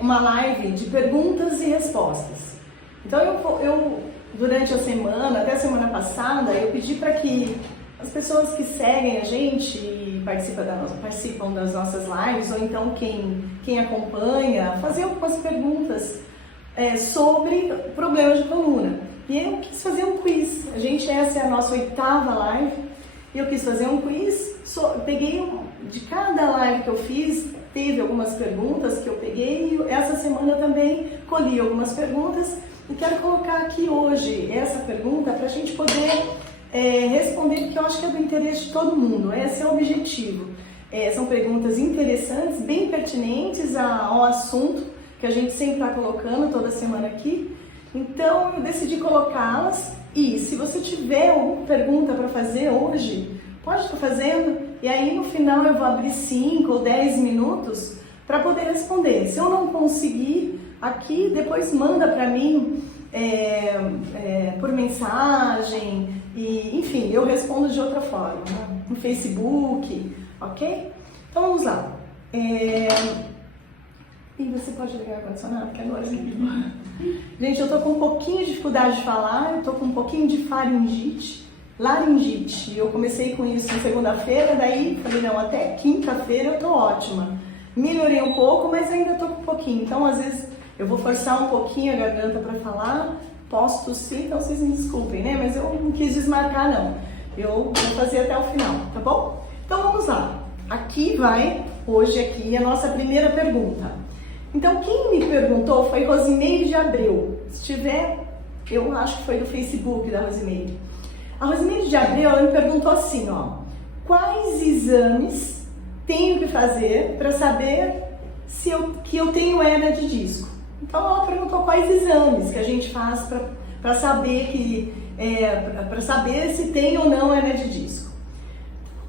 uma live de perguntas e respostas. Então eu durante a semana, até a semana passada, eu pedi para que as pessoas que seguem a gente e participam das nossas lives, ou então quem acompanha, fazer algumas perguntas sobre problemas de coluna. E eu quis fazer um quiz. Essa é a nossa 8ª live, e eu quis fazer um quiz. Peguei de cada live que eu fiz, teve algumas perguntas que eu peguei, e essa semana eu também colhi algumas perguntas, e quero colocar aqui hoje essa pergunta para a gente poder responder, porque eu acho que é do interesse de todo mundo. Esse é o objetivo. São perguntas interessantes, bem pertinentes ao assunto que a gente sempre está colocando toda semana aqui. Então eu decidi colocá-las, e se você tiver alguma pergunta para fazer hoje, pode estar fazendo, e aí no final eu vou abrir 5 ou 10 minutos para poder responder. Se eu não conseguir aqui, depois manda para mim por mensagem, e enfim, eu respondo de outra forma, né? No Facebook, ok? Então vamos lá. E você pode ligar o ar-condicionado, que agora gente, eu tô com um pouquinho de dificuldade de falar, eu tô com um pouquinho de laringite. Eu comecei com isso na segunda-feira, daí falei, não, até quinta-feira eu tô ótima. Melhorei um pouco, mas ainda tô com um pouquinho. Então, às vezes, eu vou forçar um pouquinho a garganta para falar, posso tossir, então vocês me desculpem, né? Mas eu não quis desmarcar, não. Eu vou fazer até o final, tá bom? Então, vamos lá. Hoje aqui, a nossa primeira pergunta. Então, quem me perguntou foi Rosimeire de Abreu. Se tiver, eu acho que foi do Facebook da Rosimeire. A Rosimeire de Abreu, ela me perguntou assim, ó, quais exames tenho que fazer para saber que eu tenho hérnia de disco? Então, ela perguntou quais exames que a gente faz para saber para saber se tem ou não hérnia de disco.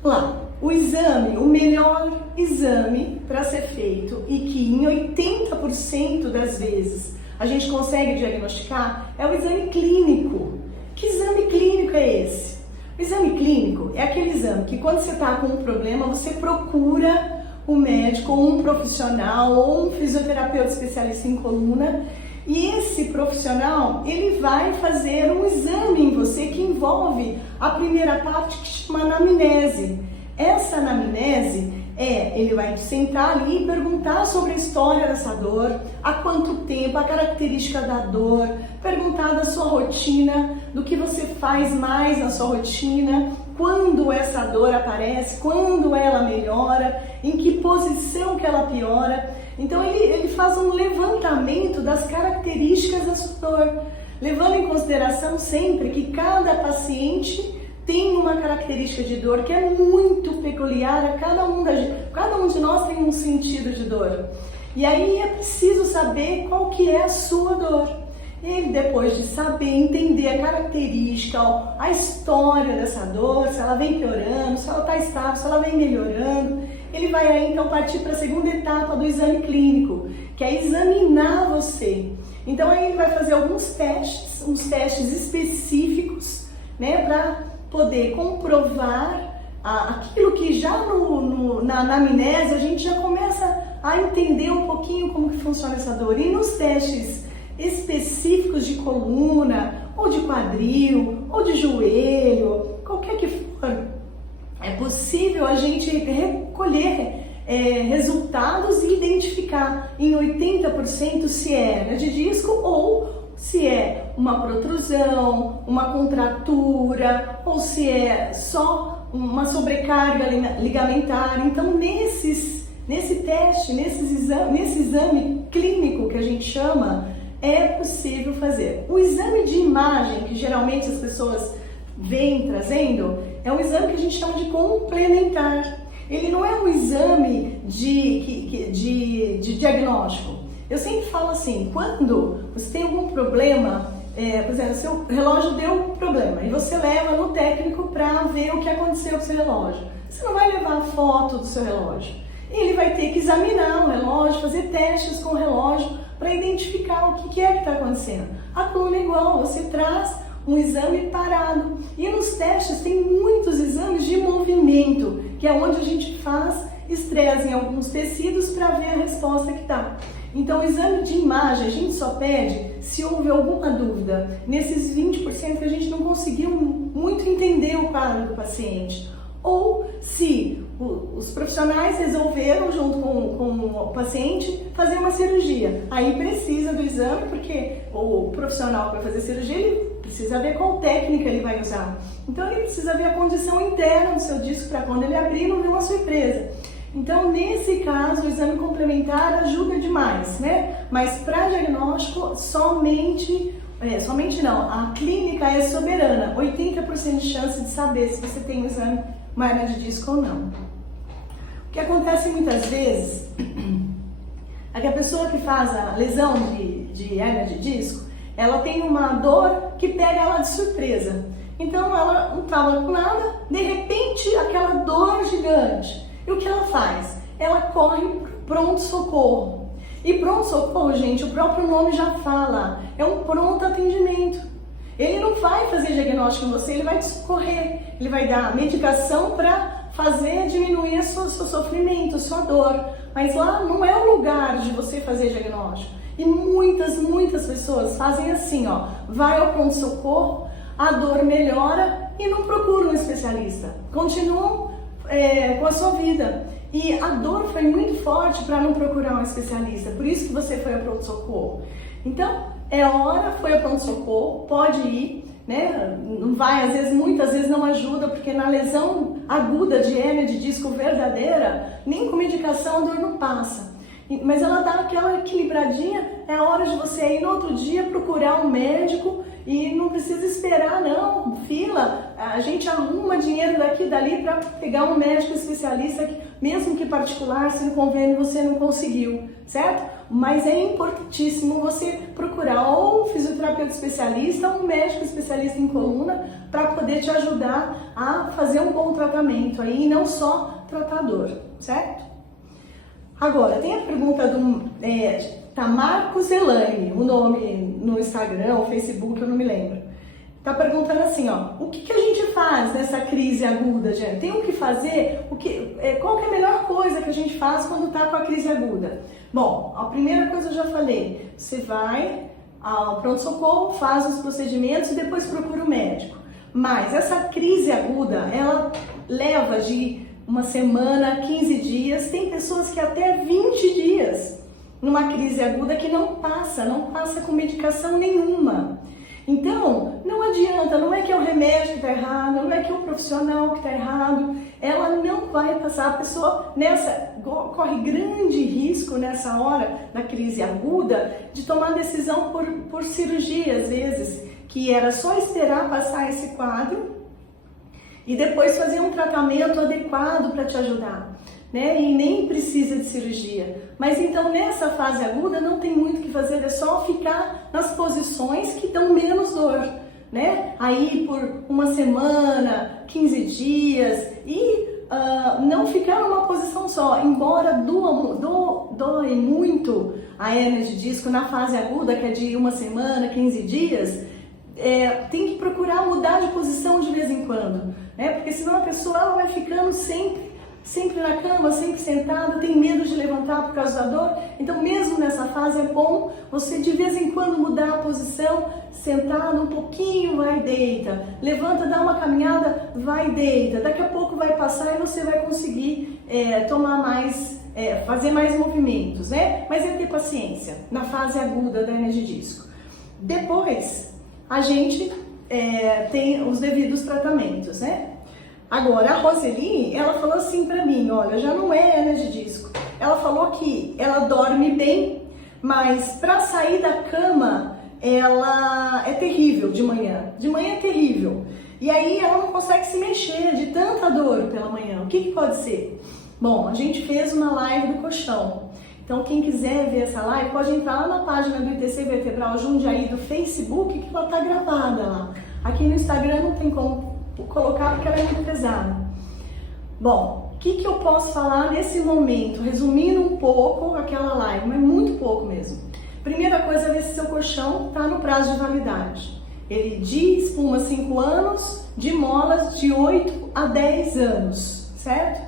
Vamos lá. O melhor exame para ser feito, e que em 80% das vezes a gente consegue diagnosticar, é o exame clínico. Que exame clínico é esse? O exame clínico é aquele exame que, quando você está com um problema, você procura um médico, ou um profissional, ou um fisioterapeuta especialista em coluna, e esse profissional, ele vai fazer um exame em você que envolve a primeira parte, que chama anamnese. Essa anamnese ele vai sentar ali e perguntar sobre a história dessa dor, há quanto tempo, a característica da dor, perguntar da sua rotina, do que você faz mais na sua rotina, quando essa dor aparece, quando ela melhora, em que posição que ela piora. Então ele faz um levantamento das características da sua dor, levando em consideração sempre que cada paciente tem uma característica de dor que é muito peculiar a cada um de nós tem um sentido de dor. E aí é preciso saber qual que é a sua dor. Ele, depois de saber, entender a característica, a história dessa dor, se ela vem piorando, se ela está estável, se ela vem melhorando, ele vai aí então partir para a segunda etapa do exame clínico, que é examinar você. Então aí ele vai fazer alguns testes, uns testes específicos, né, para poder comprovar aquilo que já na anamnese a gente já começa a entender um pouquinho como que funciona essa dor. E nos testes específicos de coluna, ou de quadril, ou de joelho, qualquer que for, é possível a gente recolher resultados e identificar em 80% se é hérnia de disco ou se é uma protrusão, uma contratura, ou se é só uma sobrecarga ligamentar. Então, nesse teste, nesse exame clínico que a gente chama, é possível fazer. O exame de imagem, que geralmente as pessoas vêm trazendo, é um exame que a gente chama de complementar. Ele não é um exame de diagnóstico. Eu sempre falo assim, quando você tem algum problema, por exemplo, seu relógio deu um problema e você leva no técnico para ver o que aconteceu com o seu relógio. Você não vai levar a foto do seu relógio. Ele vai ter que examinar o relógio, fazer testes com o relógio para identificar o que é que está acontecendo. A coluna é igual, você traz um exame parado. E nos testes tem muitos exames de movimento, que é onde a gente faz estresse em alguns tecidos para ver a resposta que dá. Então, o exame de imagem a gente só pede se houve alguma dúvida. Nesses 20% que a gente não conseguiu muito entender o quadro do paciente. Ou se os profissionais resolveram, junto com o paciente, fazer uma cirurgia. Aí precisa do exame, porque o profissional que vai fazer cirurgia, ele precisa ver qual técnica ele vai usar. Então, ele precisa ver a condição interna do seu disco para quando ele abrir não ver uma surpresa. Então, nesse caso, o exame complementar ajuda demais, né? Mas para diagnóstico, somente não, a clínica é soberana, 80% de chance de saber se você tem um exame uma hernia de disco ou não. O que acontece muitas vezes é que a pessoa que faz a lesão de hernia de disco, ela tem uma dor que pega ela de surpresa. Então, ela não estava com nada, de repente, aquela dor gigante. E o que ela faz? Ela corre para pronto-socorro. E pronto-socorro, gente, o próprio nome já fala, é um pronto atendimento. Ele não vai fazer diagnóstico em você, ele vai te socorrer, ele vai dar medicação para fazer diminuir o seu sofrimento, a sua dor. Mas lá não é o lugar de você fazer diagnóstico. E muitas pessoas fazem assim, ó, vai ao pronto-socorro, a dor melhora e não procuram um especialista. Continuam com a sua vida. E a dor foi muito forte para não procurar um especialista, por isso que você foi ao pronto-socorro. Então, é hora, foi ao pronto-socorro, pode ir, né? Não vai, muitas vezes não ajuda, porque na lesão aguda de hernia de disco verdadeira, nem com medicação a dor não passa. Mas ela dá aquela equilibradinha, é a hora de você ir no outro dia procurar um médico e não precisa esperar não, fila, a gente arruma dinheiro daqui e dali para pegar um médico especialista, mesmo que particular, se no convênio você não conseguiu, certo? Mas é importantíssimo você procurar ou um fisioterapeuta especialista ou um médico especialista em coluna para poder te ajudar a fazer um bom tratamento aí, e não só tratador, certo? Agora, tem a pergunta do Marcos Elaine, o nome no Instagram ou Facebook, eu não me lembro. Tá perguntando assim, ó, o que a gente faz nessa crise aguda, gente? Tem o que fazer? Qual que é a melhor coisa que a gente faz quando tá com a crise aguda? Bom, a primeira coisa eu já falei, você vai ao pronto-socorro, faz os procedimentos e depois procura o médico. Mas essa crise aguda, ela leva de uma semana, 15 dias, tem pessoas que até 20 dias numa crise aguda que não passa com medicação nenhuma. Então, não adianta, não é que é o remédio que está errado, não é que é o profissional que está errado, ela não vai passar. A pessoa corre grande risco nessa hora, na crise aguda, de tomar decisão por cirurgia, às vezes, que era só esperar passar esse quadro e depois fazer um tratamento adequado para te ajudar, né? E nem precisa de cirurgia. Mas então nessa fase aguda não tem muito o que fazer, é só ficar nas posições que dão menos dor, né? Aí por uma semana, 15 dias e não ficar numa posição só. Embora doe muito a hernia de disco na fase aguda, que é de uma semana, 15 dias, tem que procurar mudar de posição de vez em quando, né? Porque senão a pessoa ela vai ficando sempre na cama, sempre sentada, tem medo de levantar por causa da dor. Então mesmo nessa fase é bom você de vez em quando mudar a posição, sentada um pouquinho, vai e deita, levanta, dá uma caminhada, vai e deita, daqui a pouco vai passar e você vai conseguir fazer mais movimentos, né? Mas é ter paciência na fase aguda da hernia de disco. Depois a gente tem os devidos tratamentos, né? Agora, a Roseli, ela falou assim pra mim, olha, já não é hernia de disco. Ela falou que ela dorme bem, mas pra sair da cama, ela é terrível de manhã. De manhã é terrível. E aí ela não consegue se mexer de tanta dor pela manhã. O que pode ser? Bom, a gente fez uma live do colchão. Então, quem quiser ver essa live, pode entrar lá na página do ITC Vertebral Jundiaí do Facebook, que ela tá gravada lá. Aqui no Instagram não tem como colocar porque ela é muito pesada. Bom, o que eu posso falar nesse momento, resumindo um pouco aquela live, mas muito pouco mesmo. Primeira coisa é ver se seu colchão está no prazo de validade. Ele de espuma 5 anos, de molas de 8 a 10 anos, certo?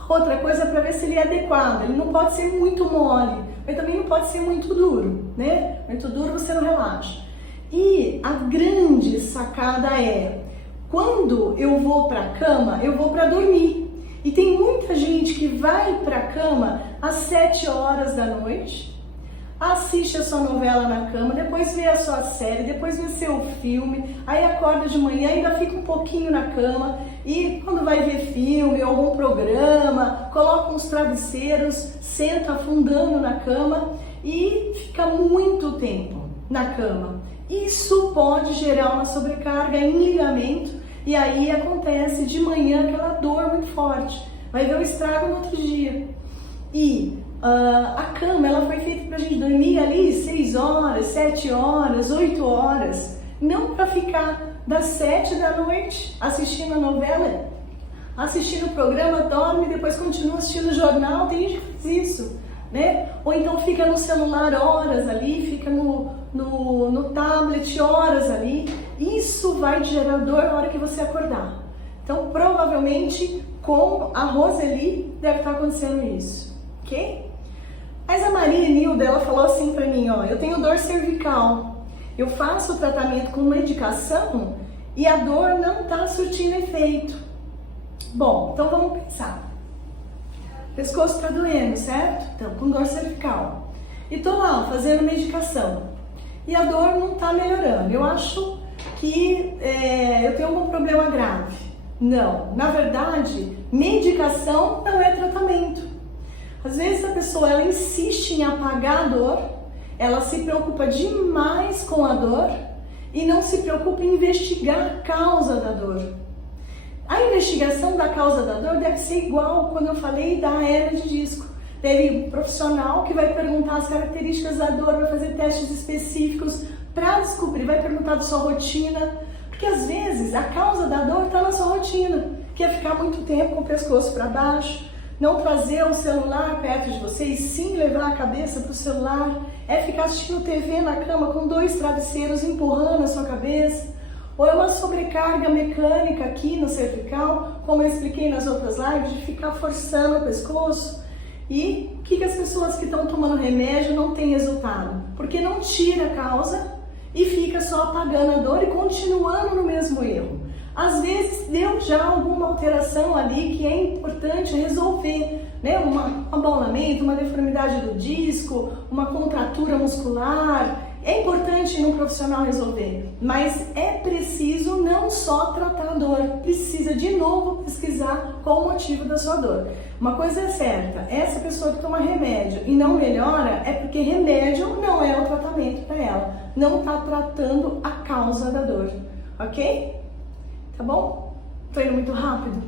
A Outra coisa para ver se ele é adequado, ele não pode ser muito mole, mas também não pode ser muito duro, né? Muito duro você não relaxa. E a grande sacada é, quando eu vou para a cama, eu vou para dormir. E tem muita gente que vai para a cama às 7 horas da noite, assiste a sua novela na cama, depois vê a sua série, depois vê seu filme, aí acorda de manhã, ainda fica um pouquinho na cama e quando vai ver filme ou algum programa, coloca uns travesseiros, senta afundando na cama e fica muito tempo na cama. Isso pode gerar uma sobrecarga em ligamento e aí acontece de manhã aquela dor muito forte, vai ver o estrago no outro dia. E a cama, ela foi feita pra gente dormir ali 6 horas, 7 horas, 8 horas, não para ficar das 7 da noite assistindo a novela, assistindo o programa, dorme, depois continua assistindo o jornal, tem gente que faz isso, né? Ou então fica no celular horas ali, fica no tablet horas ali, isso vai gerar dor na hora que você acordar. Então, provavelmente, com a Roseli, deve estar acontecendo isso, ok? Mas a Maria Nilda, ela falou assim pra mim, ó, eu tenho dor cervical, eu faço o tratamento com medicação e a dor não tá surtindo efeito. Bom, então vamos pensar. O pescoço tá doendo, certo? Então, com dor cervical. E tô lá, fazendo medicação. E a dor não tá melhorando. Eu acho que eu tenho algum problema grave. Não, na verdade, medicação não é tratamento. Às vezes a pessoa ela insiste em apagar a dor, ela se preocupa demais com a dor e não se preocupa em investigar a causa da dor. A investigação da causa da dor deve ser igual quando eu falei da hernia de disco. Teve um profissional que vai perguntar as características da dor, vai fazer testes específicos para descobrir, vai perguntar da sua rotina, porque às vezes a causa da dor está na sua rotina, que é ficar muito tempo com o pescoço para baixo, não trazer o celular perto de você e sim levar a cabeça para o celular, é ficar assistindo TV na cama com 2 travesseiros empurrando a sua cabeça, ou é uma sobrecarga mecânica aqui no cervical, como eu expliquei nas outras lives, de ficar forçando o pescoço. E o que as pessoas que estão tomando remédio não têm resultado? Porque não tira a causa e fica só apagando a dor e continuando no mesmo erro. Às vezes deu já alguma alteração ali que é importante resolver, né? Um abaulamento, uma deformidade do disco, uma contratura muscular. É importante no profissional resolver, mas é preciso não só tratar a dor, precisa de novo pesquisar qual o motivo da sua dor. Uma coisa é certa, essa pessoa que toma remédio e não melhora é porque remédio não é o tratamento para ela, não está tratando a causa da dor, ok? Tá bom? Tô indo muito rápido.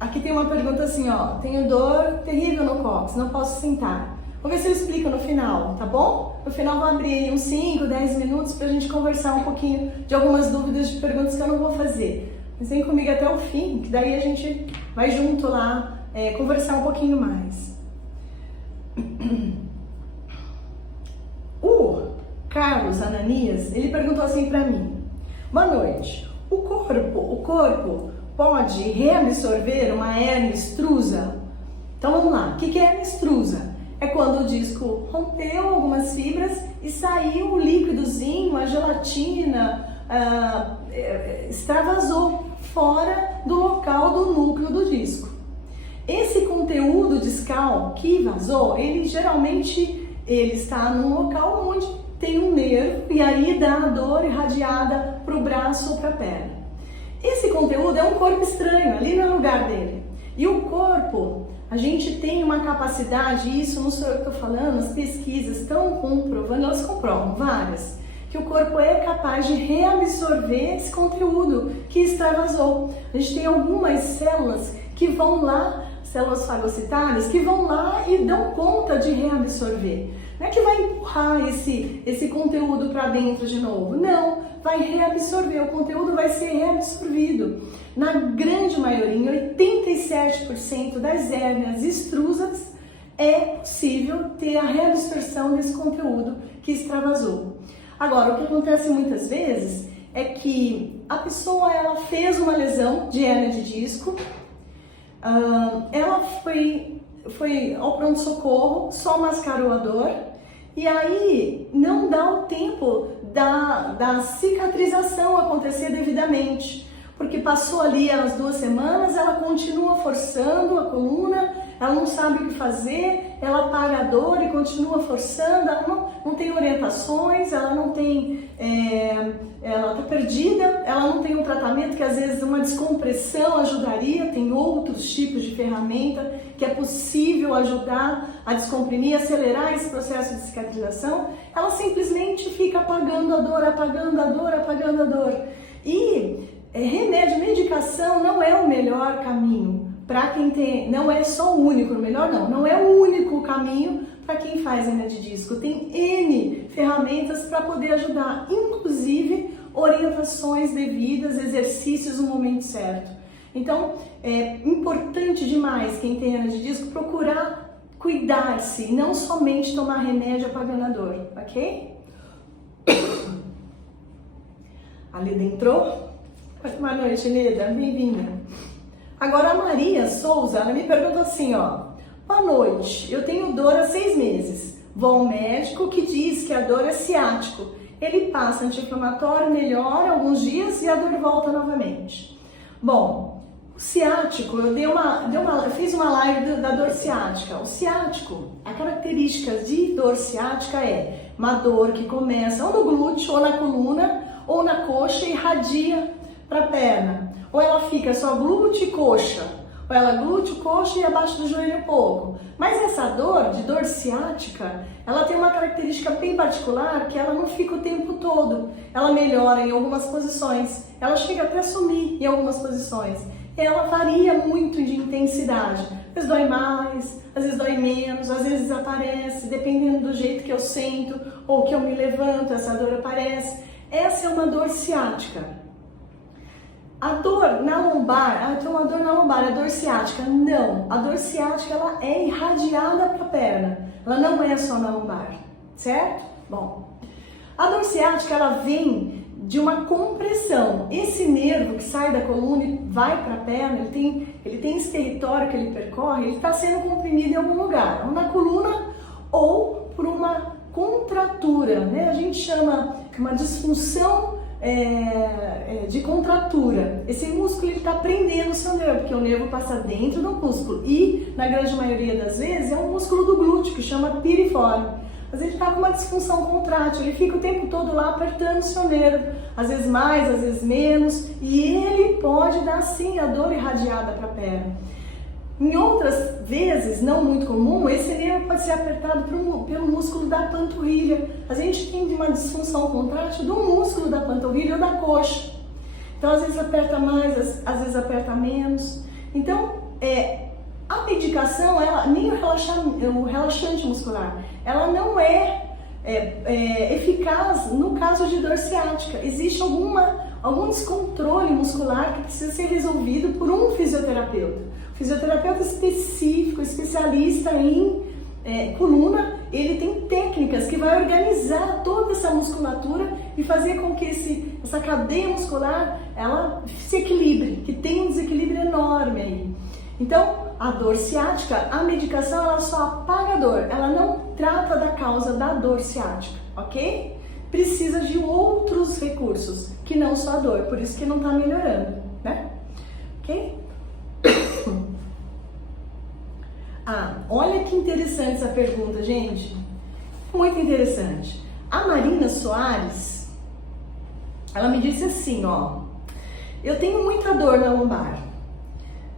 Aqui tem uma pergunta assim, ó, tenho dor terrível no cóccix, não posso sentar. Vou ver se eu explico no final, tá bom? No final vou abrir uns 5, 10 minutos pra gente conversar um pouquinho de algumas dúvidas, de perguntas que eu não vou fazer. Mas vem comigo até o fim, que daí a gente vai junto lá conversar um pouquinho mais. O Carlos Ananias, ele perguntou assim pra mim: boa noite, o corpo pode reabsorver uma hérnia extrusa? Então vamos lá, o que é hérnia extrusa? É quando o disco rompeu algumas fibras e saiu o líquidozinho, a gelatina, extravasou fora do local do núcleo do disco. Esse conteúdo discal que vazou, ele geralmente está num local onde tem um nervo e aí dá a dor irradiada para o braço ou para a perna. Esse conteúdo é um corpo estranho, ali no lugar dele. E o corpo, a gente tem uma capacidade, isso não sou eu que estou falando, as pesquisas estão comprovando, elas comprovam várias, que o corpo é capaz de reabsorver esse conteúdo que extravasou. A gente tem algumas células que vão lá, células fagocitárias, que vão lá e dão conta de reabsorver. Não é que vai empurrar esse conteúdo para dentro de novo, não, vai reabsorver, o conteúdo vai ser reabsorvido. Na grande maioria, em 87% das hérnias extrusas, é possível ter a reabsorção desse conteúdo que extravasou. Agora, o que acontece muitas vezes é que a pessoa ela fez uma lesão de hérnia de disco, ela foi ao pronto-socorro, só mascarou a dor, e aí não dá o tempo da cicatrização acontecer devidamente, porque passou ali as 2 semanas, ela continua forçando a coluna, ela não sabe o que fazer, ela apaga a dor e continua forçando, ela não tem orientações, ela não tem, ela está perdida, ela não tem um tratamento que às vezes uma descompressão ajudaria, tem outros tipos de ferramenta que é possível ajudar a descomprimir, acelerar esse processo de cicatrização, ela simplesmente fica apagando a dor, apagando a dor, apagando a dor. E remédio, medicação não é o melhor caminho para quem tem, não é só o único, melhor não é o único caminho para quem faz hérnia de disco. Tem N ferramentas para poder ajudar, inclusive orientações devidas, exercícios no momento certo. Então, é importante demais quem tem hérnia de disco procurar cuidar-se, não somente tomar remédio apagando a dor, ok? A Lida entrou? Boa noite, Lida, bem-vinda. Agora a Maria Souza, ela me perguntou assim, ó: boa noite, eu tenho dor há 6 meses. Vou ao médico que diz que a dor é ciático. Ele passa anti-inflamatório, melhora alguns dias e a dor volta novamente. Bom, o ciático, eu fiz uma live da dor ciática. O ciático, a característica de dor ciática é uma dor que começa ou no glúteo, ou na coluna, ou na coxa e irradia para a perna. Ou ela fica só glúteo e coxa, ou ela glúteo, coxa e abaixo do joelho um pouco. Mas essa dor, de dor ciática, ela tem uma característica bem particular, que ela não fica o tempo todo. Ela melhora em algumas posições, ela chega até a sumir em algumas posições. Ela varia muito de intensidade. Às vezes dói mais, às vezes dói menos, às vezes aparece, dependendo do jeito que eu sento ou que eu me levanto, essa dor aparece. Essa é uma dor ciática. A dor na lombar, tem uma dor na lombar, a dor ciática, não. A dor ciática, ela é irradiada para a perna, ela não é só na lombar, certo? Bom, a dor ciática, ela vem de uma compressão. Esse nervo que sai da coluna e vai para a perna, ele tem esse território que ele percorre, ele está sendo comprimido em algum lugar, ou na coluna ou por uma contratura, né? A gente chama uma disfunção de contratura. Esse músculo está prendendo o seu nervo, porque o nervo passa dentro do músculo e, na grande maioria das vezes, é um músculo do glúteo, que chama piriforme. Às vezes está com uma disfunção contrátil, ele fica o tempo todo lá apertando o seu nervo, às vezes mais, às vezes menos, e ele pode dar sim a dor irradiada para a perna. Em outras vezes, não muito comum, esse nervo pode ser apertado pelo músculo da panturrilha. A gente tem uma disfunção contrátil do músculo da panturrilha ou da coxa. Então, às vezes aperta mais, às vezes aperta menos. Então, a medicação, nem o relaxante muscular, ela não é eficaz no caso de dor ciática. Existe algum descontrole muscular que precisa ser resolvido por um fisioterapeuta. Fisioterapeuta específico, especialista em coluna, ele tem técnicas que vai organizar toda essa musculatura e fazer com que essa cadeia muscular ela se equilibre, que tem um desequilíbrio enorme aí. Então, a dor ciática, a medicação ela só apaga a dor, ela não trata da causa da dor ciática, ok? Precisa de outros recursos, que não só a dor, por isso que não está melhorando, né? Ok? Olha que interessante essa pergunta, gente. Muito interessante. A Marina Soares, ela me disse assim, ó: eu tenho muita dor na lombar,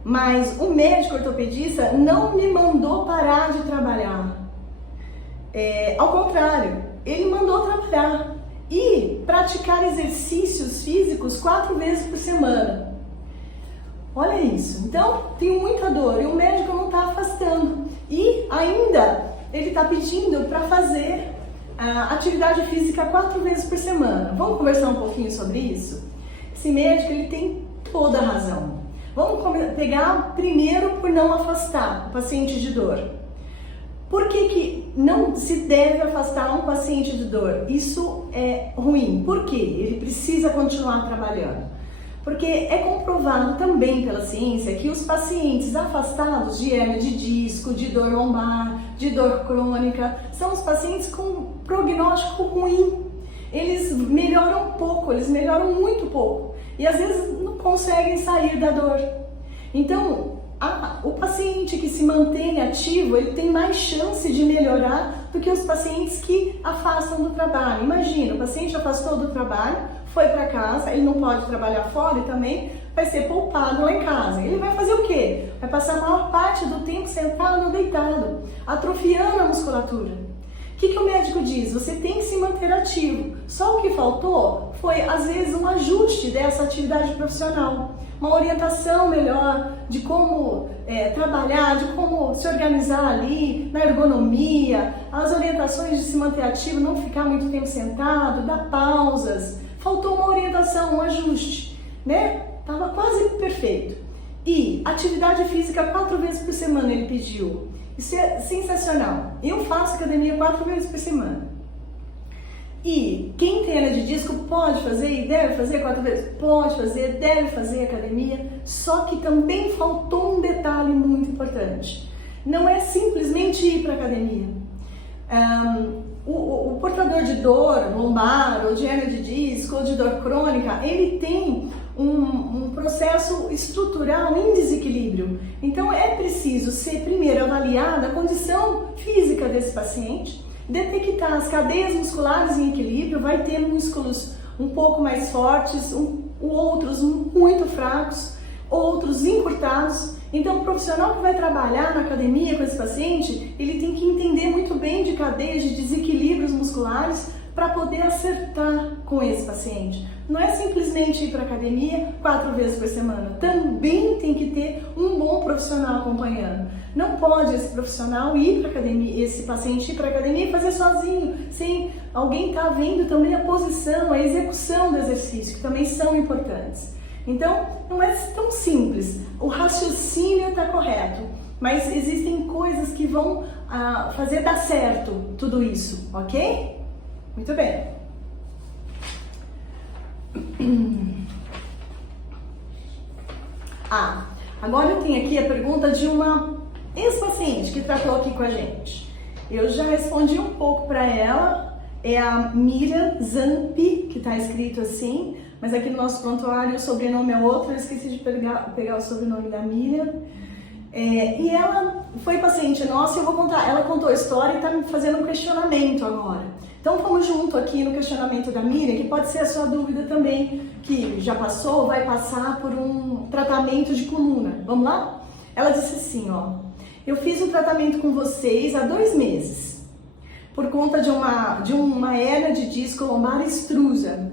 mas o médico ortopedista não me mandou parar de trabalhar. Ao contrário, ele mandou trabalhar e praticar exercícios físicos 4 vezes por semana. Olha isso. Então, tenho muita dor e o médico não está afastando. E ainda ele está pedindo para fazer atividade física 4 vezes por semana. Vamos conversar um pouquinho sobre isso? Esse médico, ele tem toda a razão. Vamos pegar primeiro por não afastar o paciente de dor. Por que não se deve afastar um paciente de dor? Isso é ruim. Por quê? Ele precisa continuar trabalhando. Porque é comprovado também pela ciência que os pacientes afastados de hérnia de disco, de dor lombar, de dor crônica, são os pacientes com prognóstico ruim. Eles melhoram pouco, eles melhoram muito pouco e às vezes não conseguem sair da dor. Então, o paciente que se mantém ativo, ele tem mais chance de melhorar do que os pacientes que afastam do trabalho. Imagina, o paciente afastou do trabalho, foi para casa, ele não pode trabalhar fora e também vai ser poupado lá em casa. Ele vai fazer o quê? Vai passar a maior parte do tempo sentado ou deitado, atrofiando a musculatura. O que o médico diz? Você tem que se manter ativo. Só o que faltou foi, às vezes, um ajuste dessa atividade profissional. Uma orientação melhor de como trabalhar, de como se organizar ali, na ergonomia, as orientações de se manter ativo, não ficar muito tempo sentado, dar pausas. Faltou uma orientação, um ajuste, né? Tava quase perfeito. E atividade física 4 vezes por semana ele pediu. Isso é sensacional. Eu faço academia 4 vezes por semana. E quem tem hérnia de disco pode fazer e deve fazer 4 vezes? Pode fazer, deve fazer academia. Só que também faltou um detalhe muito importante. Não é simplesmente ir para a academia. O portador de dor lombar, ou de hérnia de disco, ou de dor crônica, ele tem um processo estrutural em desequilíbrio. Então é preciso ser primeiro avaliada a condição física desse paciente, detectar as cadeias musculares em equilíbrio, vai ter músculos um pouco mais fortes, outros muito fracos, outros encurtados. Então o profissional que vai trabalhar na academia com esse paciente, ele tem que entender muito bem de cadeias de desequilíbrios musculares para poder acertar com esse paciente. Não é simplesmente ir para a academia 4 vezes por semana, também tem que ter um bom profissional acompanhando. Não pode esse profissional ir para a academia, esse paciente ir para a academia e fazer sozinho, sem alguém estar vendo também a posição, a execução do exercício, que também são importantes. Então, não é tão simples, o raciocínio está correto, mas existem coisas que vão fazer dar certo tudo isso, ok? Muito bem. Agora eu tenho aqui a pergunta de uma ex-paciente que tratou aqui com a gente. Eu já respondi um pouco para ela, é a Miriam Zampi, que está escrito assim, mas aqui no nosso prontuário o sobrenome é outro, eu esqueci de pegar o sobrenome da Miriam. E ela foi paciente nossa e eu vou contar, ela contou a história e está me fazendo um questionamento agora. Então vamos junto aqui no questionamento da Miriam, que pode ser a sua dúvida também, que já passou ou vai passar por um tratamento de coluna. Vamos lá? Ela disse assim, ó, eu fiz um tratamento com vocês há 2 meses, por conta de uma hérnia de disco lombar extrusa.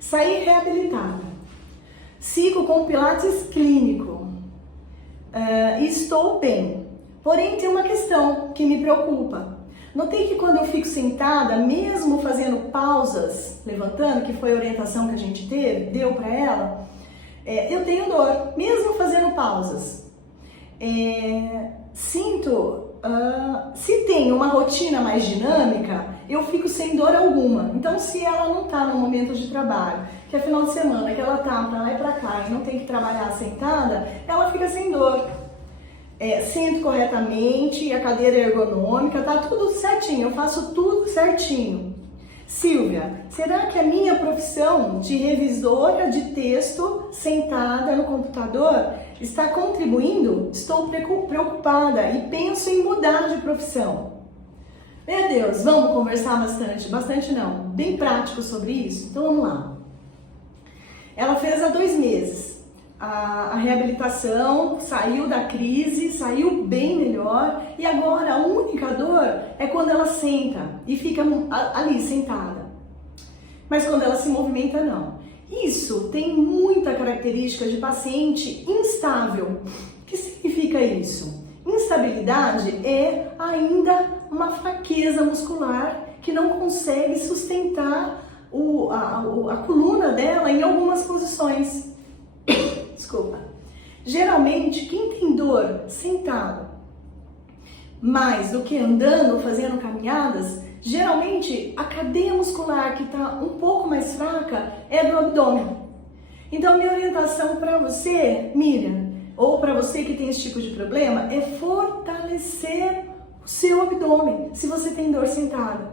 Saí reabilitada. Sigo com Pilates clínico. Estou bem. Porém, tem uma questão que me preocupa. Notei que quando eu fico sentada, mesmo fazendo pausas, levantando, que foi a orientação que a gente deu para ela, eu tenho dor, mesmo fazendo pausas. Sinto, se tem uma rotina mais dinâmica, eu fico sem dor alguma. Então, se ela não está no momento de trabalho, que é final de semana, que ela está para lá e para cá e não tem que trabalhar sentada, ela fica sem dor. Sento corretamente, a cadeira é ergonômica, tá tudo certinho, eu faço tudo certinho. Silvia, será que a minha profissão de revisora de texto sentada no computador está contribuindo? Estou preocupada e penso em mudar de profissão. Meu Deus, vamos conversar bastante não, bem prático sobre isso? Então vamos lá. Ela fez há 2 meses. A reabilitação, saiu da crise, saiu bem melhor e agora a única dor é quando ela senta e fica ali sentada. Mas quando ela se movimenta, não. Isso tem muita característica de paciente instável. O que significa isso? Instabilidade é ainda uma fraqueza muscular que não consegue sustentar a coluna dela em algumas posições. Desculpa. Geralmente, quem tem dor sentado mais do que andando ou fazendo caminhadas, geralmente a cadeia muscular que está um pouco mais fraca é do abdômen. Então, minha orientação para você, Miriam, ou para você que tem esse tipo de problema, é fortalecer o seu abdômen, se você tem dor sentada.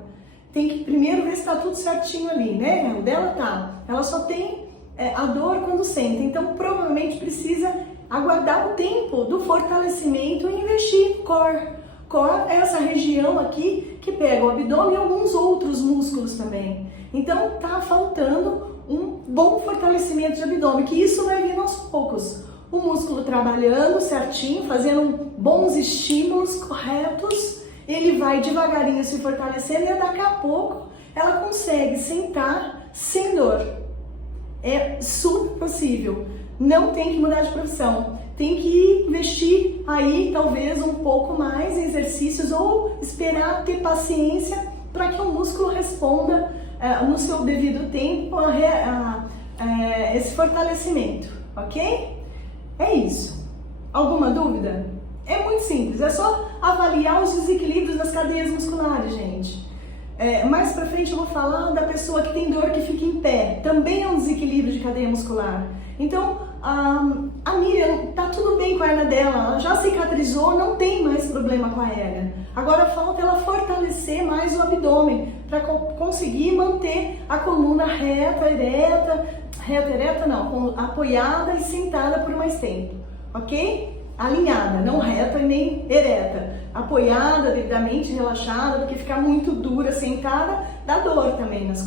Tem que primeiro ver se está tudo certinho ali, né? O dela tá. Ela só tem a dor quando senta, então provavelmente precisa aguardar o tempo do fortalecimento e investir no core. Core é essa região aqui que pega o abdômen e alguns outros músculos também. Então tá faltando um bom fortalecimento de abdômen, que isso vai vir aos poucos. O músculo trabalhando certinho, fazendo bons estímulos corretos, ele vai devagarinho se fortalecendo e daqui a pouco ela consegue sentar sem dor. É super possível. Não tem que mudar de profissão. Tem que investir aí talvez um pouco mais em exercícios ou esperar ter paciência para que o músculo responda no seu devido tempo esse fortalecimento, ok? É isso. Alguma dúvida? É muito simples, é só avaliar os desequilíbrios das cadeias musculares, gente. Mais pra frente eu vou falar da pessoa que tem dor que fica em pé. Também é um desequilíbrio de cadeia muscular. Então, a Miriam, tá tudo bem com a hernia dela, ela já cicatrizou, não tem mais problema com a hernia. Agora falta ela fortalecer mais o abdômen para conseguir manter a coluna apoiada e sentada por mais tempo, ok? Alinhada, não reta e nem ereta, apoiada, devidamente relaxada, porque ficar muito dura sentada dá dor também nas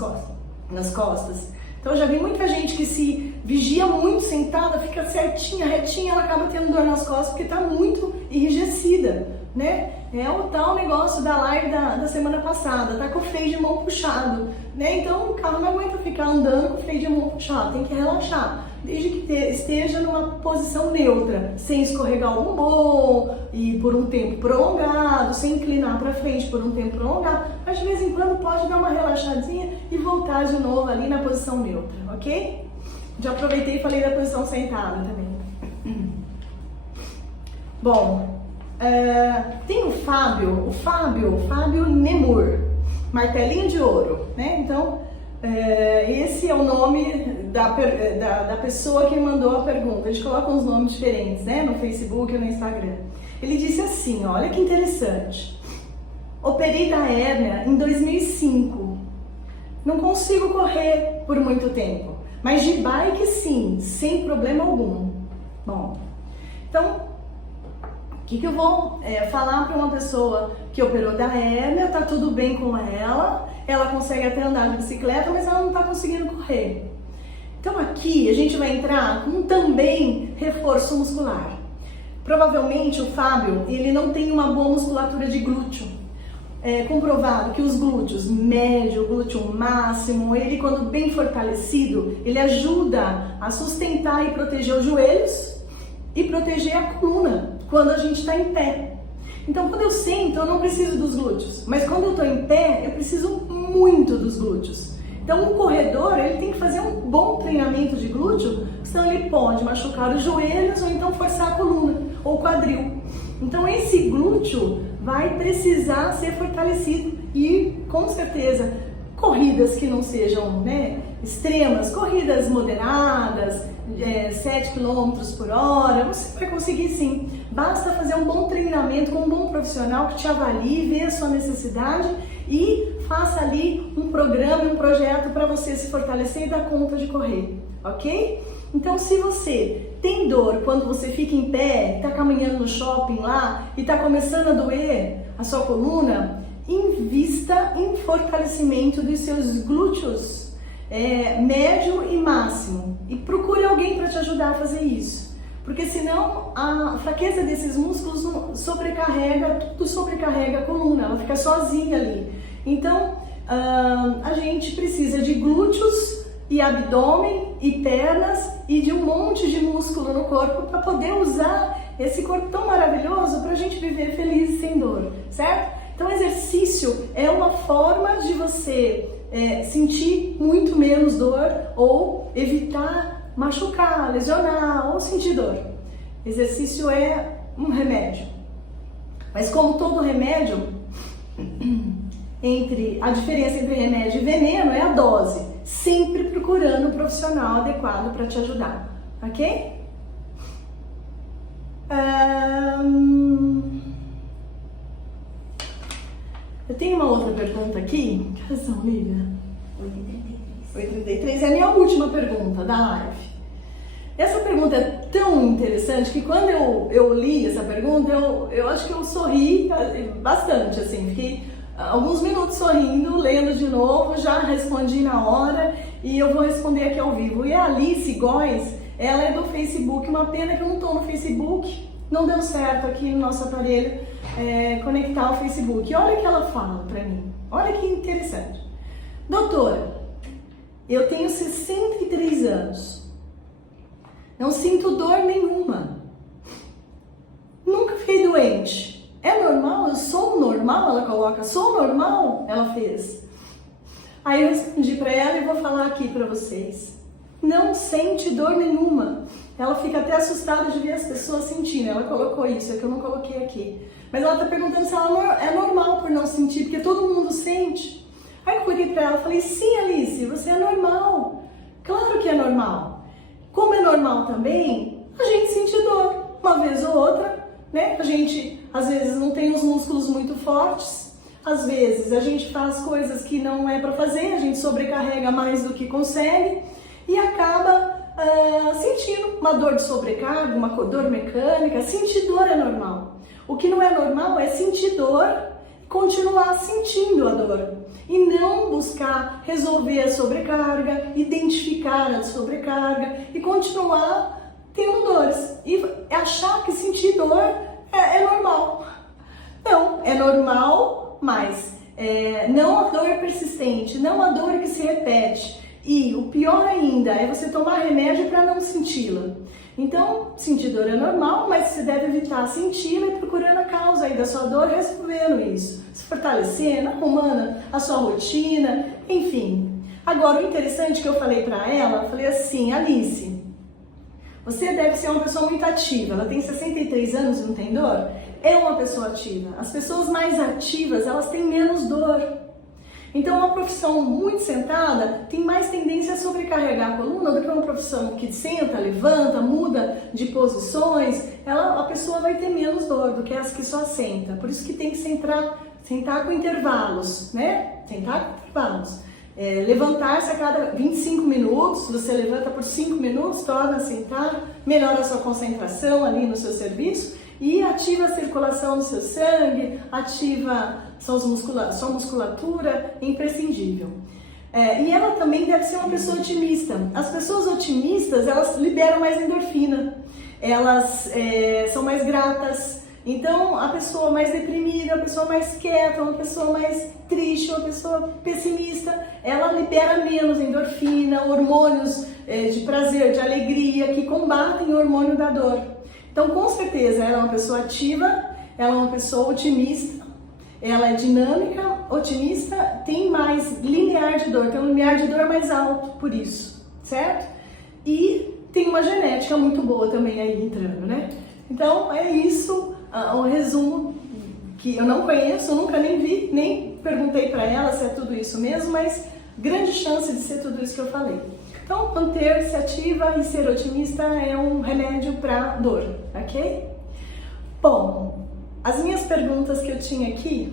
costas. Então eu já vi muita gente que se vigia muito sentada, fica certinha, retinha, ela acaba tendo dor nas costas porque está muito enrijecida, né? É o tal negócio da live da semana passada, tá com o freio de mão puxado, né? Então o carro não aguenta ficar andando com o freio de mão puxado, tem que relaxar, desde que esteja numa posição neutra, sem escorregar o bumbum e por um tempo prolongado, sem inclinar para frente por um tempo prolongado, mas de vez em quando pode dar uma relaxadinha e voltar de novo ali na posição neutra, ok? Já aproveitei e falei da posição sentada também. Bom, tem o Fábio Nemur, martelinho de ouro, né? Então, esse é o nome da pessoa que mandou a pergunta. A gente coloca uns nomes diferentes, né? No Facebook ou no Instagram. Ele disse assim, olha que interessante. Operei da hérnia em 2005. Não consigo correr por muito tempo, mas de bike sim, sem problema algum. Bom, então, o que eu vou falar para uma pessoa que operou da hérnia, tá tudo bem com ela consegue até andar de bicicleta, mas ela não está conseguindo correr. Então aqui a gente vai entrar com também reforço muscular. Provavelmente o Fábio, ele não tem uma boa musculatura de glúteo. É comprovado que os glúteos médio, glúteo máximo, ele quando bem fortalecido, ele ajuda a sustentar e proteger os joelhos e proteger a coluna quando a gente está em pé. Então quando eu sento, eu não preciso dos glúteos, mas quando eu estou em pé, eu preciso muito dos glúteos. Então o corredor, ele tem que fazer um bom treinamento de glúteo, senão ele pode machucar os joelhos ou então forçar a coluna ou o quadril. Então esse glúteo vai precisar ser fortalecido e com certeza corridas que não sejam, né, extremas, corridas moderadas, 7 km por hora, você vai conseguir sim. Basta fazer um bom treinamento com um bom profissional que te avalie, vê a sua necessidade e faça ali um programa, um projeto para você se fortalecer e dar conta de correr, ok? Então, se você tem dor quando você fica em pé, está caminhando no shopping lá e está começando a doer a sua coluna, invista em fortalecimento dos seus glúteos médio e máximo e procure alguém para te ajudar a fazer isso, porque senão a fraqueza desses músculos tudo sobrecarrega a coluna, ela fica sozinha ali. Então a gente precisa de glúteos e abdômen e pernas e de um monte de músculo no corpo para poder usar esse corpo tão maravilhoso para a gente viver feliz e sem dor, certo? Então exercício é uma forma de você sentir muito menos dor ou evitar machucar, lesionar ou sentir dor. Exercício é um remédio, mas como todo remédio, a diferença entre remédio e veneno é a dose, sempre procurando o profissional adequado para te ajudar, ok? Eu tenho uma outra pergunta aqui. Que razão, Lívia? 8h33 é a minha última pergunta da live. Essa pergunta é tão interessante que quando eu li essa pergunta, eu acho que eu sorri bastante, assim, fiquei alguns minutos sorrindo, lendo de novo, já respondi na hora e eu vou responder aqui ao vivo. E a Alice Góes, ela é do Facebook, uma pena que eu não estou no Facebook, não deu certo aqui no nosso aparelho conectar ao Facebook. E olha o que ela fala pra mim, olha que interessante. Doutora, eu tenho 63 anos, não sinto dor nenhuma, nunca fiquei doente. É normal? Eu sou normal? Ela coloca, sou normal? Ela fez. Aí eu respondi pra ela e vou falar aqui pra vocês. Não sente dor nenhuma. Ela fica até assustada de ver as pessoas sentindo. Ela colocou isso, é que eu não coloquei aqui. Mas ela tá perguntando se ela é normal por não sentir, porque todo mundo sente. Aí eu olhei pra ela e falei, sim, Alice, você é normal. Claro que é normal. Como é normal também, a gente sente dor uma vez ou outra, né? A gente, às vezes, não tem os músculos muito fortes. Às vezes, a gente faz coisas que não é pra fazer, a gente sobrecarrega mais do que consegue e acaba sentindo uma dor de sobrecarga, uma dor mecânica. Sentir dor é normal. O que não é normal é sentir dor, continuar sentindo a dor e não buscar resolver a sobrecarga, identificar a sobrecarga e continuar tendo dores e achar que sentir dor é normal. Não, é normal, mas não a dor persistente, não a dor que se repete. E o pior ainda é você tomar remédio para não senti-la. Então, sentir dor é normal, mas você deve evitar senti-la e procurando a causa aí da sua dor, resolvendo isso. Se fortalecendo, arrumando a sua rotina, enfim. Agora, o interessante que eu falei para ela, eu falei assim, Alice, você deve ser uma pessoa muito ativa. Ela tem 63 anos e não tem dor? É uma pessoa ativa. As pessoas mais ativas, elas têm menos dor. Então, uma profissão muito sentada tem mais tendência a sobrecarregar a coluna do que uma profissão que senta, levanta, muda de posições. A pessoa vai ter menos dor do que as que só senta. Por isso que tem que sentar com intervalos, né? Sentar com intervalos. Levantar-se a cada 25 minutos, você levanta por 5 minutos, torna a sentar, melhora a sua concentração ali no seu serviço e ativa a circulação do seu sangue, ativa sua musculatura, é imprescindível. E ela também deve ser uma pessoa otimista. As pessoas otimistas, elas liberam mais endorfina, elas são mais gratas. Então, a pessoa mais deprimida, a pessoa mais quieta, uma pessoa mais triste, uma pessoa pessimista, ela libera menos endorfina, hormônios de prazer, de alegria, que combatem o hormônio da dor. Então, com certeza, ela é uma pessoa ativa, ela é uma pessoa otimista, ela é dinâmica, otimista, tem mais limiar de dor, tem um limiar de dor mais alto, por isso, certo? E tem uma genética muito boa também aí entrando, né? Então, é isso, o resumo que eu não conheço, nunca nem vi, nem perguntei para ela se é tudo isso mesmo, mas grande chance de ser tudo isso que eu falei. Então, manter-se ativa e ser otimista é um remédio para dor, ok? Bom, as minhas perguntas que eu tinha aqui,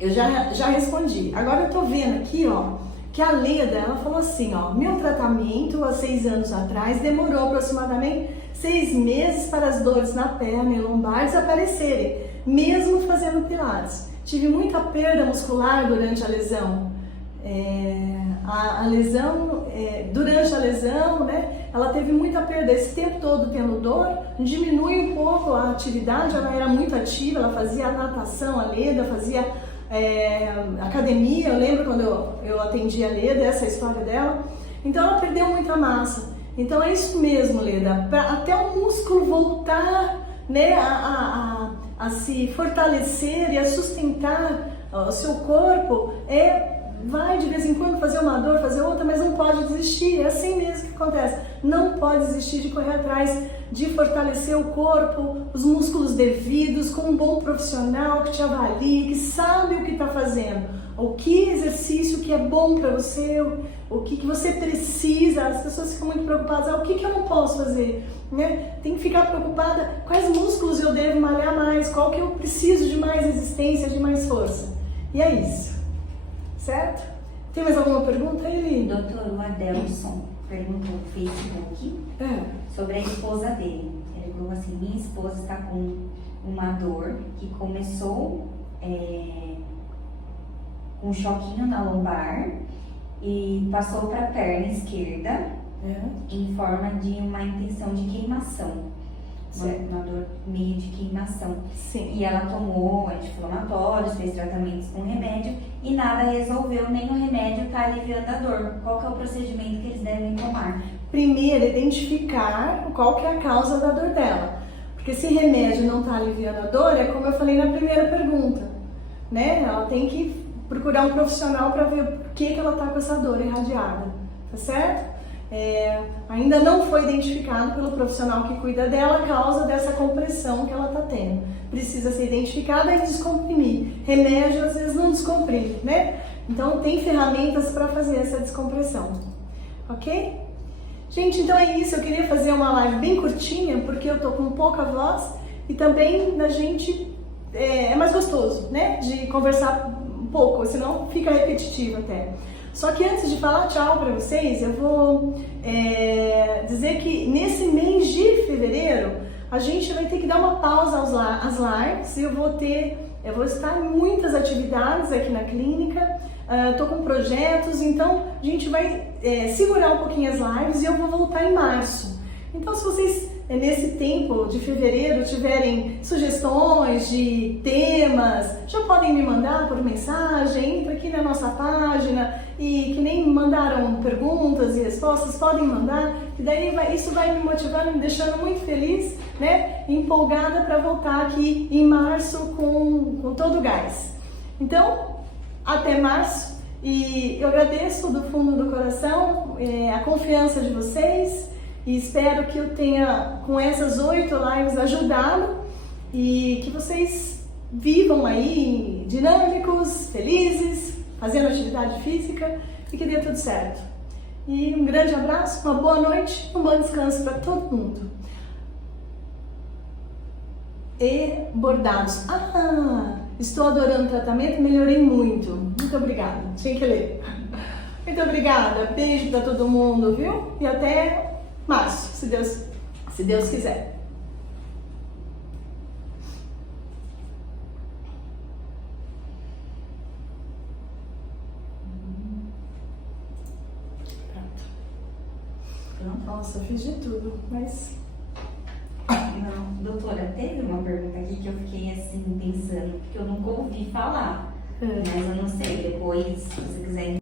eu já respondi. Agora eu tô vendo aqui, ó, que a Leda, ela falou assim, ó, meu tratamento há 6 anos atrás demorou aproximadamente 6 meses para as dores na perna e lombar desaparecerem, mesmo fazendo pilates. Tive muita perda muscular durante a lesão. Durante a lesão, né, ela teve muita perda, esse tempo todo tendo dor, diminui um pouco a atividade, ela era muito ativa, ela fazia natação, a Leda, fazia academia, eu lembro quando eu atendi a Leda, essa é a história dela, então ela perdeu muita massa. Então é isso mesmo, Leda, até o músculo voltar, né, a se fortalecer e a sustentar o seu corpo, vai de vez em quando fazer uma dor, fazer outra, mas não pode desistir, é assim mesmo que acontece. Não pode desistir de correr atrás, de fortalecer o corpo, os músculos devidos, com um bom profissional que te avalie, que sabe o que está fazendo. o que exercício que é bom para você, o que você precisa. As pessoas ficam muito preocupadas, o que eu não posso fazer, né? Tem que ficar preocupada quais músculos eu devo malhar mais, qual que eu preciso de mais resistência, de mais força. E é isso, certo? Tem mais alguma pergunta, Eli? Doutor, o Adelson perguntou no Facebook sobre a esposa dele. Ele falou assim, minha esposa está com uma dor que começou com um choquinho na lombar e passou para a perna esquerda em forma de uma intenção de queimação. Uma dor meio de queimação. Sim. E ela tomou anti-inflamatórios, fez tratamentos com remédio e nada resolveu, nem o remédio está aliviando a dor. Qual que é o procedimento que eles devem tomar? Primeiro, identificar qual que é a causa da dor dela. Porque se remédio não está aliviando a dor, é como eu falei na primeira pergunta, né? Ela tem que procurar um profissional para ver por que ela está com essa dor irradiada, tá certo? Ainda não foi identificado pelo profissional que cuida dela a causa dessa compressão que ela está tendo. Precisa ser identificada e descomprimir. Remédio às vezes não descomprime, né? Então tem ferramentas para fazer essa descompressão, ok? Gente, então é isso. Eu queria fazer uma live bem curtinha porque eu tô com pouca voz e também a gente é mais gostoso, né? De conversar um pouco, senão fica repetitivo até. Só que antes de falar tchau para vocês, eu vou dizer que nesse mês de fevereiro a gente vai ter que dar uma pausa às lives. Eu vou estar em muitas atividades aqui na clínica, estou com projetos, então a gente vai segurar um pouquinho as lives e eu vou voltar em março. Então, se vocês nesse tempo de fevereiro tiverem sugestões de temas, já podem me mandar por mensagem, entra aqui na nossa página e que nem mandaram perguntas e respostas, podem mandar, que daí isso vai me motivando, me deixando muito feliz, né, empolgada para voltar aqui em março com todo o gás. Então, até março, e eu agradeço do fundo do coração a confiança de vocês. E espero que eu tenha, com essas 8 lives, ajudado e que vocês vivam aí dinâmicos, felizes, fazendo atividade física e que dê tudo certo. E um grande abraço, uma boa noite, um bom descanso para todo mundo. E bordados. Estou adorando o tratamento, melhorei muito. Muito obrigada. Tinha que ler. Muito obrigada. Beijo para todo mundo, viu? E até março, se Deus quiser. Pronto. Nossa, eu fiz de tudo, mas... Não, doutora, teve uma pergunta aqui que eu fiquei assim pensando, porque eu nunca ouvi falar, mas eu não sei, depois, se você quiser